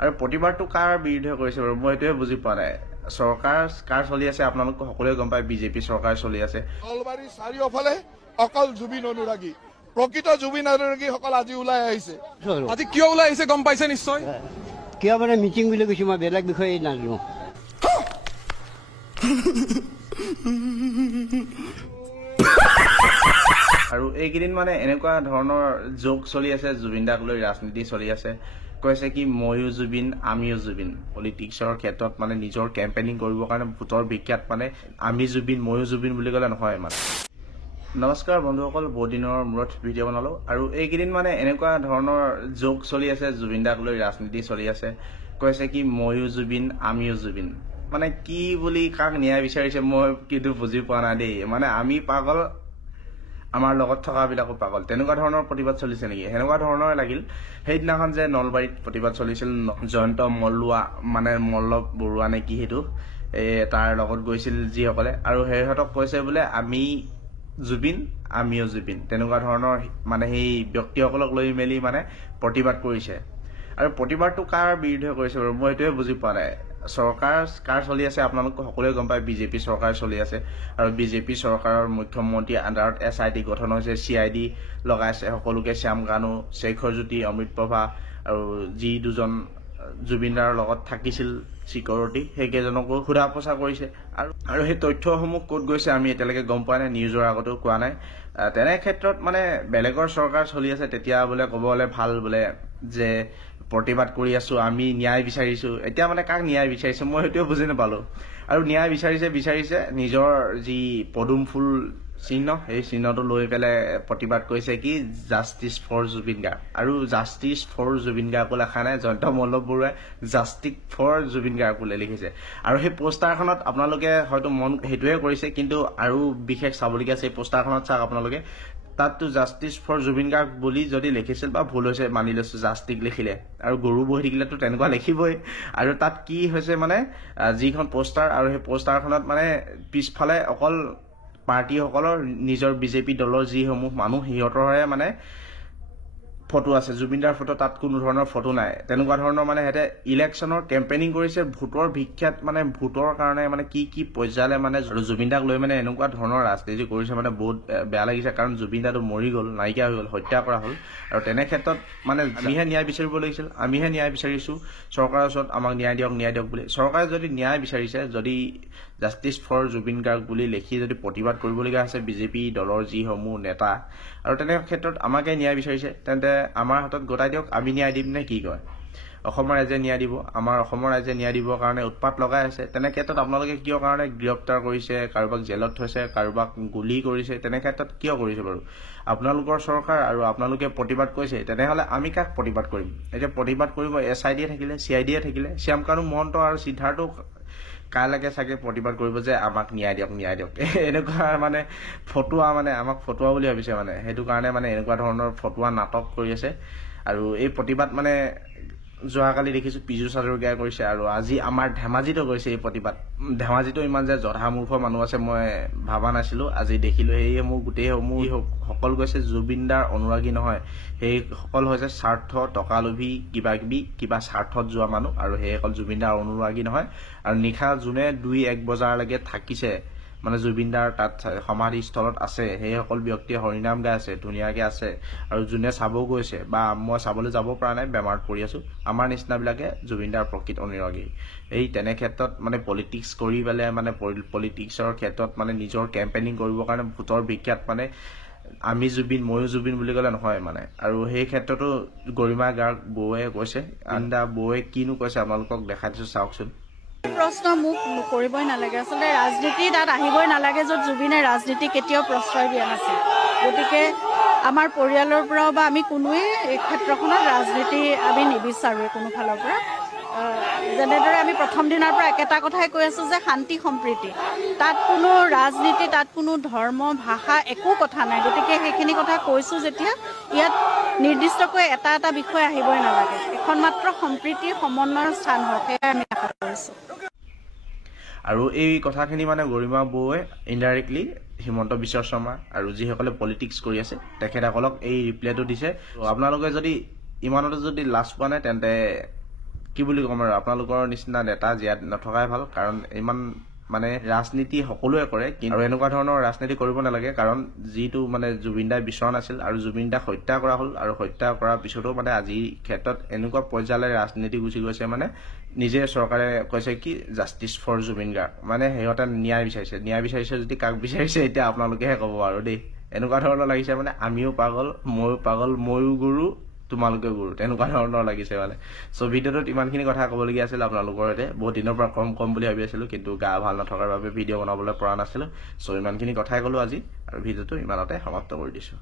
আৰু প্ৰতিবাদটো কাৰ বিৰুদ্ধে কৰিছে বাৰু মই এইটোৱে বুজি পোৱা নাই চৰকাৰ কাৰ চলি আছে আপোনালোক সকলোৱে গম পায় বিজেপি চৰকাৰ চলি আছে নলবাৰী চাৰিওফালে অকল জুবিন অনুৰাগী প্ৰকৃত জুবিন অনুৰাগীসকল আজি ওলাই আহিছে আজি কিয় ওলাই আহিছে গম পাইছে নিশ্চয় কিয় মানে মিটিং বুলি কৈছো মই বেলেগ বিষয়ে নাজানো আৰু এইকেইদিন মানে এনেকুৱা ধৰণৰ জোক চলি আছে জুবিন দাক লৈ ৰাজনীতি চলি আছে কৈছে কি ময়ো জুবিন আমিও জুবিন পলিটিক্সৰ ক্ষেত্ৰত মানে নিজৰ কেম্পেইনিং কৰিবৰ কাৰণে ভোটৰ বিখ্যাত মানে আমি জুবিন ময়ো জুবিন বুলি ক'লে নহয় মানে নমস্কাৰ বন্ধুসকল বহুত দিনৰ মূৰত ভিডিঅ' বনালো আৰু এইকেইদিন মানে এনেকুৱা ধৰণৰ জোক চলি আছে জুবিন দাক লৈ ৰাজনীতি চলি আছে কৈছে কি ময়ো জুবিন আমিও জুবিন মানে কি বুলি কাক ন্যায় বিচাৰিছে মই কিন্তু বুজি পোৱা নাই দেই মানে আমি পাগল আমাৰ লগত থকাবিলাকো পাগল তেনেকুৱা ধৰণৰ প্ৰতিবাদ চলিছে নেকি সেনেকুৱা ধৰণৰ লাগিল সেইদিনাখন যে নলবাৰীত প্ৰতিবাদ চলিছিল জয়ন্ত মল্লুৱা মানে মল্লৱ বৰুৱা নে কি সেইটো তাৰ লগত গৈছিল যিসকলে আৰু সিহঁতক কৈছে বোলে আমি জুবিন আমিও জুবিন তেনেকুৱা ধৰণৰ মানে সেই ব্যক্তিসকলক লৈ মেলি মানে প্ৰতিবাদ কৰিছে আৰু প্ৰতিবাদটো কাৰ বিৰুদ্ধে কৰিছে বাৰু মই এইটোৱে বুজি পোৱা নাই চৰকাৰ কাৰ চলি আছে আপোনালোক সকলোৱে গম পায় বিজেপি চৰকাৰ চলি আছে আৰু বিজেপি চৰকাৰৰ মুখ্যমন্ত্ৰী আণ্ডাৰত SIT গঠন হৈছে CID লগাইছে সকলোকে শ্যাম কানু শেখৰ জ্যোতি অমৃত প্ৰভা আৰু যি দুজন জুবিনদাৰ লগত থাকিছিল সিকিউৰিটি সেইকেইজনকো সোধা পোছা কৰিছে আৰু সেই তথ্যসমূহ ক'ত গৈছে আমি এতিয়ালৈকে গম পোৱা নাই নিউজৰ আগতেও কোৱা নাই তেনে ক্ষেত্ৰত মানে বেলেগৰ চৰকাৰ চলি আছে তেতিয়া বোলে ক'ব হ'লে ভাল বোলে যে প্ৰতিবাদ কৰি আছো আমি ন্যায় বিচাৰিছো এতিয়া মানে কাক ন্যায় বিচাৰিছে মই সেইটোৱে বুজি নাপালো আৰু ন্যায় বিচাৰিছে নিজৰ যি পদুম ফুল চিহ্ন সেই চিহ্নটো লৈ পেলাই প্ৰতিবাদ কৰিছে কি জাষ্টিছ ফৰ জুবিন গাৰ্গ আৰু জাষ্টিছ ফৰ জুবিন গাৰ্গ লেখা নাই জয়ন্ত মল্লৱ বৰুৱাই জাষ্টিক ফৰ জুবিন গাৰ্গ বুলি লিখিছে আৰু সেই পোষ্টাৰখনত আপোনালোকে হয়তো মন সেইটোৱে কৰিছে কিন্তু আৰু বিশেষ চাবলগীয়া আছে এই পোষ্টাৰখনত চাওক আপোনালোকে তাততো জাষ্টিছ ফৰ জুবিন গাৰ্গ বুলি যদি লিখিছিল বা ভুল হৈছে মানি লৈছো জাষ্টিক লিখিলে আৰু গৰু বহি থাকিলেতো তেনেকুৱা লিখিবই আৰু তাত কি হৈছে মানে যিখন পোষ্টাৰ আৰু সেই পোষ্টাৰখনত মানে পিছফালে অকল পাৰ্টিসকলৰ নিজৰ বিজেপি দলৰ যিসমূহ মানুহ সিহঁতৰহে মানে ফটো আছে জুবিনদাৰ ফটো তাত কোনো ধৰণৰ ফটো নাই তেনেকুৱা ধৰণৰ মানে হেতে ইলেকশ্যনৰ কেম্পেইনিং কৰিছে ভোটৰ বিখ্যাত মানে ভোটৰ কাৰণে মানে কি পৰ্যায়লৈ মানে জুবিনদাক লৈ মানে এনেকুৱা ধৰণৰ ৰাজনীতি কৰিছে মানে বহুত বেয়া লাগিছে কাৰণ জুবিনদাটো মৰি গ'ল নাইকিয়া হৈ গ'ল হত্যা কৰা হ'ল আৰু তেনে ক্ষেত্ৰত মানে আমিহে ন্যায় বিচাৰিব লাগিছিল আমিহে ন্যায় বিচাৰিছো চৰকাৰৰ ওচৰত আমাক ন্যায় দিয়ক বুলি চৰকাৰে যদি ন্যায় বিচাৰিছে যদি জাষ্টিছ ফৰ জুবিন গাৰ্গ বুলি লিখি যদি প্ৰতিবাদ কৰিবলগীয়া আছে বিজেপি দলৰ যিসমূহ নেতা আৰু তেনে ক্ষেত্ৰত আমাকে ন্যায় বিচাৰিছে তেন্তে আমাৰ হাতত গতাই দিয়ক আমি ন্যায় দিম নে কি কয় অসমৰ ৰাইজে ন্যায় দিব আমাৰ অসমৰ ৰাইজে ন্যায় দিবৰ কাৰণে উৎপাত লগাই আছে তেনে ক্ষেত্ৰত আপোনালোকে কিয় কাৰণে গ্ৰেপ্তাৰ কৰিছে কাৰোবাক জেলত থৈছে কাৰোবাক গুলি কৰিছে তেনে ক্ষেত্ৰত কিয় কৰিছে বাৰু আপোনালোকৰ চৰকাৰ আৰু আপোনালোকে প্ৰতিবাদ কৰিছে তেনেহ'লে আমি কাক প্ৰতিবাদ কৰিম এতিয়া প্ৰতিবাদ কৰিব SID থাকিলে CID থাকিলে শ্যাম কানু মহন্ত আৰু সিদ্ধাৰ্থ কাইলৈকে চাগে প্ৰতিবাদ কৰিব যে আমাক ন্যায় দিয়ক এনেকুৱা মানে ফটোৱা মানে আমাক ফটোৱা বুলি ভাবিছে মানে সেইটো কাৰণে মানে এনেকুৱা ধৰণৰ ফটোৱা নাটক কৰি আছে আৰু এই প্ৰতিবাদ মানে যোৱাকালি দেখিছো পিজু চাদৰগীয়া কৰিছে আৰু আজি আমাৰ ধেমাজিতো গৈছে এই প্ৰতিবাদ ধেমাজিতো ইমান যে জধামূৰ্খ মানুহ আছে মই ভাবা নাছিলো আজি দেখিলো সেইসমূহ গোটেইসমূহ সকল গৈছে জুবিনদাৰ অনুৰাগী নহয় সেই সকল হৈছে স্বাৰ্থ টকালোভী কিবা স্বাৰ্থত যোৱা মানুহ আৰু সেইসকল জুবিনদাৰ অনুৰাগী নহয় আৰু নিশা যোনে 2-1 বজালৈকে থাকিছে মানে জুবিনদাৰ তাত সমাধিস্থলত আছে সেইসকল ব্যক্তিয়ে হৰিনাম গাই আছে ধুনীয়াকে আছে আৰু যোনে চাব গৈছে বা মই চাবলৈ যাব পৰা নাই বেমাৰত পৰি আছো আমাৰ নিচিনাবিলাকে জুবিনদাৰ প্ৰকৃত অনুৰাগী এই তেনে ক্ষেত্ৰত মানে পলিটিক্স কৰি পেলাই মানে পলিটিক্সৰ ক্ষেত্ৰত মানে নিজৰ কেম্পেইনিং কৰিবৰ কাৰণে ভোটৰ বিখ্যাত মানে আমি জুবিন ময়ো জুবিন বুলি ক'লে নহয় মানে আৰু সেই ক্ষেত্ৰতো গৰিমা গাৰ্গ বৌৱে কৈছে আন্দা বৌৱে কিনো কৈছে আপোনালোকক দেখাই দিছো চাওকচোন প্ৰশ্ন মোক কৰিবই নালাগে আচলতে ৰাজনীতি তাত আহিবই নালাগে য'ত জুবিনে ৰাজনীতি কেতিয়াও প্ৰশ্ৰয় দিয়া নাছিল গতিকে আমাৰ পৰিয়ালৰ পৰাও বা আমি কোনোৱে এই ক্ষেত্ৰখনত ৰাজনীতি আমি নিবিচাৰোঁ কোনো ফালৰ পৰা যেনেদৰে আমি প্ৰথম দিনৰ পৰা একেটা কথাই কৈ আছোঁ যে শান্তি সম্প্ৰীতি তাত কোনো ৰাজনীতি তাত কোনো ধৰ্ম ভাষা একো কথা নাই গতিকে সেইখিনি কথা কৈছোঁ যেতিয়া ইয়াত নিৰ্দিষ্টকৈ এটা বিষয় আহিবই নালাগে এখন মাত্ৰ সম্প্ৰীতি সমন্বয়ৰ স্থান হওক সেয়াই আমি আশা কৰিছোঁ আৰু এই কথাখিনি মানে গৰিমা বৌৱে ইনডাইৰেক্টলি হিমন্ত বিশ্ব শৰ্মা আৰু যিসকলে পলিটিক্স কৰি আছে তেখেতসকলক এই ৰিপ্লাইটো দিছে আপোনালোকে যদি ইমানতে যদি লাজ পোৱা নাই তেন্তে কি বুলি ক'ম আৰু আপোনালোকৰ নিচিনা নেতা জীয়াত নথকাই ভাল, কাৰণ ইমান মানে ৰাজনীতি সকলোৱে কৰে, কিন্তু এনেকুৱা ধৰণৰ ৰাজনীতি কৰিব নালাগে, কাৰণ যিটো মানে জুবিন দাই বিচৰা নাছিল আৰু জুবিন দাক হত্যা কৰা হ'ল, আৰু হত্যা কৰাৰ পিছতো মানে আজিৰ ক্ষেত্ৰত এনেকুৱা পৰ্যায়লৈ ৰাজনীতি গুচি গৈছে, মানে নিজে চৰকাৰে কৈছে কি জাষ্টিছ ফৰ জুবিন গাৰ্গ, মানে সিহঁতে ন্যায় বিচাৰিছে যদি কাক বিচাৰিছে এতিয়া আপোনালোকেহে ক'ব আৰু দেই। এনেকুৱা ধৰণৰ লাগিছে মানে আমিও পাগল, ময়ো গুৰু, তোমালোকে গুৰু, তেনেকুৱা ধৰণৰ লাগিছে মানে। চ' ভিডিঅ'টোত ইমানখিনি কথা ক'বলগীয়া আছিল আপোনালোকৰ সৈতে। বহুত দিনৰ পৰা কম বুলি ভাবি আছিলোঁ, কিন্তু গা ভাল নথকাৰ বাবে ভিডিঅ' বনাবলৈ পৰা নাছিলোঁ। চ' ইমানখিনি কথাই ক'লোঁ আজি, আৰু ভিডিঅ'টো ইমানতে সমাপ্ত কৰি দিছোঁ।